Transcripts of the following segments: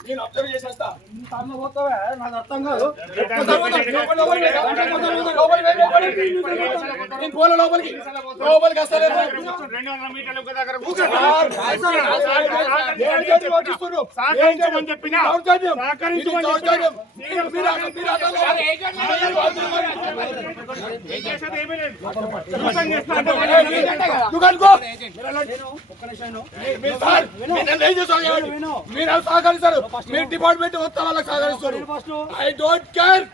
నేను అబ్జర్వ్ చేసేస్తా నాకు అర్థం కాదు నేను పోలే లోపలికి లోపలికి వస్తలేదు రెండు వందల మీటర్ల దగ్గర? సహకరించమని చెప్పినా. సహకరించమని. చెప్పినా. మీరు- సహకరిస్తారు మీరు డిపార్ట్మెంట్ మొత్తం వాళ్ళకి సహకరిస్తారు ఐ డోంట్ కేర్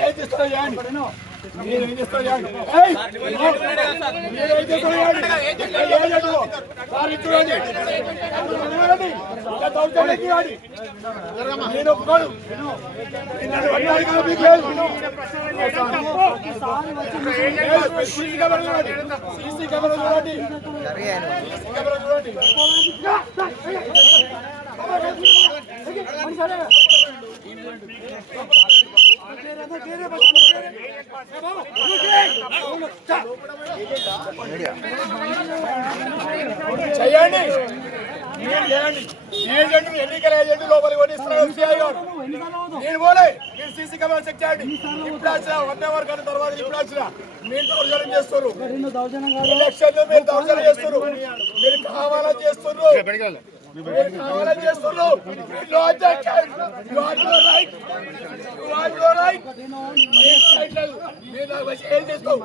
ఏం చేస్తారో చేయండి మీరు నేను ఒప్పుకోను చూడండి చేయండి. చేయండి. ఏజెంట్ ఎన్నికల ఏజెంట్ లోపలికి కొనిస్తున్నారు సిఐ గారు. నేను పోలే. మీరు సీసీ కెమెరా చెక్ చేయండి. ఇప్పుడు వచ్చిన వన్ అవర్ కానీ తర్వాత ఇప్పుడు వచ్చిన మీరు దౌర్జన్యం చేస్తారు ఎలక్షన్ మీరు దౌర్జన్యం చేస్తారు మీరు కావాలని చేస్తున్నారు. మీరు కావాలని చేస్తున్నారు. You are the king. You are the right. You are the right. మీరు right లేదు. మీరు నాకు వచ్చి ఏం చేస్తావు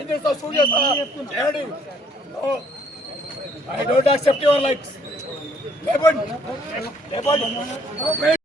ఏం చేస్తావు షూట్ చేస్తావా చేయండి No. I don't accept your likes. లేపండి లేపండి